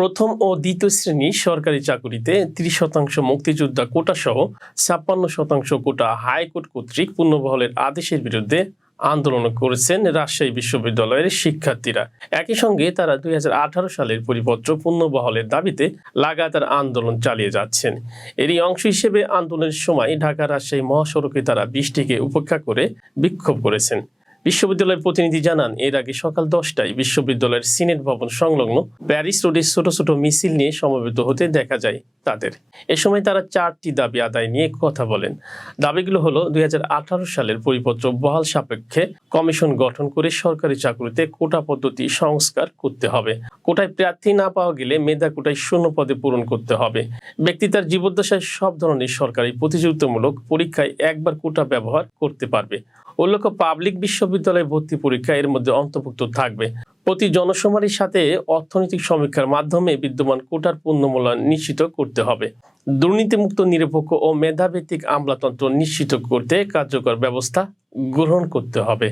প্রথম ও দ্বিতীয় শ্রেণী সরকারি চাকুরিতে ৩০% মুক্তিযোদ্ধা কোটা সহ ৫৬% কোটা হাইকোর্ট কর্তৃক পুনর্বহালের আদেশের বিরুদ্ধে আন্দোলন করেছেন রাজশাহী বিশ্ববিদ্যালয়ের শিক্ষার্থীরা। একই সঙ্গে তারা ২০১৮ সালের পরিপত্র পুনর্বহালের দাবিতে লাগাতার আন্দোলন চালিয়ে যাচ্ছেন। এরই অংশ হিসেবে আন্দোলনের সময় ঢাকা রাজশাহী মহাসড়কে তারা বৃষ্টিকে উপেক্ষা করে বিক্ষোভ করেছেন। বিশ্ববিদ্যালয়ের প্রতিনিধি জানান, এর আগে সকাল 10টায় বিশ্ববিদ্যালয়ের সিনেট ভবন সংলগ্ন প্যারিস রোডে ছোট ছোট মিছিল নিয়ে সমবেত হতে দেখা যায় তাদের। এ সময় তারা 4টি দাবি আদায় নিয়ে কথা বলেন। দাবিগুলো হলো 2018 সালের পরিপত্র বহাল সাপেক্ষে কমিশন গঠন করে সরকারি চাকরিতে কোটা পদ্ধতি সংস্কার করতে হবে, কোটায় প্রার্থী না পাওয়া গেলে মেধা কোটায় শূন্য পদে পূরণ করতে হবে, ব্যক্তি তার জীবদ্দশায় সব ধরনের সরকারি প্রতিযোগিতামূলক পরীক্ষায় একবার কোটা ব্যবহার করতে পারবে। উল্লেখ্য, পাবলিক বিশ্ববিদ্যালয় ভর্তি পরীক্ষা এর মধ্যে অন্তর্ভুক্ত থাকবে। প্রতি জনশুমারির সাথে অর্থনৈতিক সমীক্ষার মাধ্যমে বিদ্যমান কোটার পুনর্মূল্যায়ন নিশ্চিত করতে হবে। দুর্নীতিমুক্ত, নিরপেক্ষ ও মেধাভিত্তিক আমলাতন্ত্র নিশ্চিত করতে কার্যকর ব্যবস্থা গ্রহণ করতে হবে।